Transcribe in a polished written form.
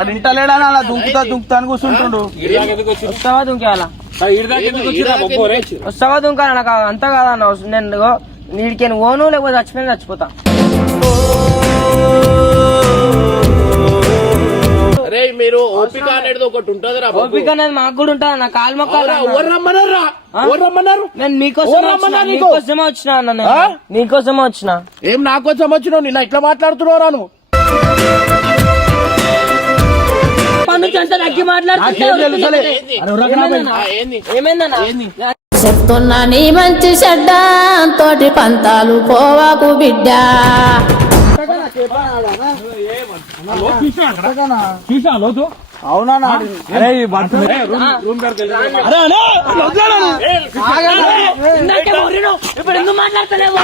అది ఇంటలేడని అలా దుంకుతా అని కూర్చుంటుండు. వస్తావా దుంకేయాలా? వస్తావా దుంకాల? నాకు అంతా కాదన్న. నేను నీడికి ఓను లేకపోతే చచ్చిపోయిన చచ్చిపోతా. అరే మీరు ఓపిక అనేది ఒకటి ఉంటదిరా. ఓపిక అనేది మాకు కూడా ఉంటుంది. నా కాలు మొక్కలు నేను మీకోసమే వచ్చిన అన్న. నీకోసమే వచ్చిన. ఏం నా కోసం వచ్చినావు? నిన్న ఇట్లా మాట్లాడుతున్నావురా నువ్వు? చెప్తున్నా నీ మంచి చెడ్డ తోటి పంతాలు పోవాకు బిడ్డ. అవునా? ఇప్పుడు ఎందుకు మాట్లాడతలేవు?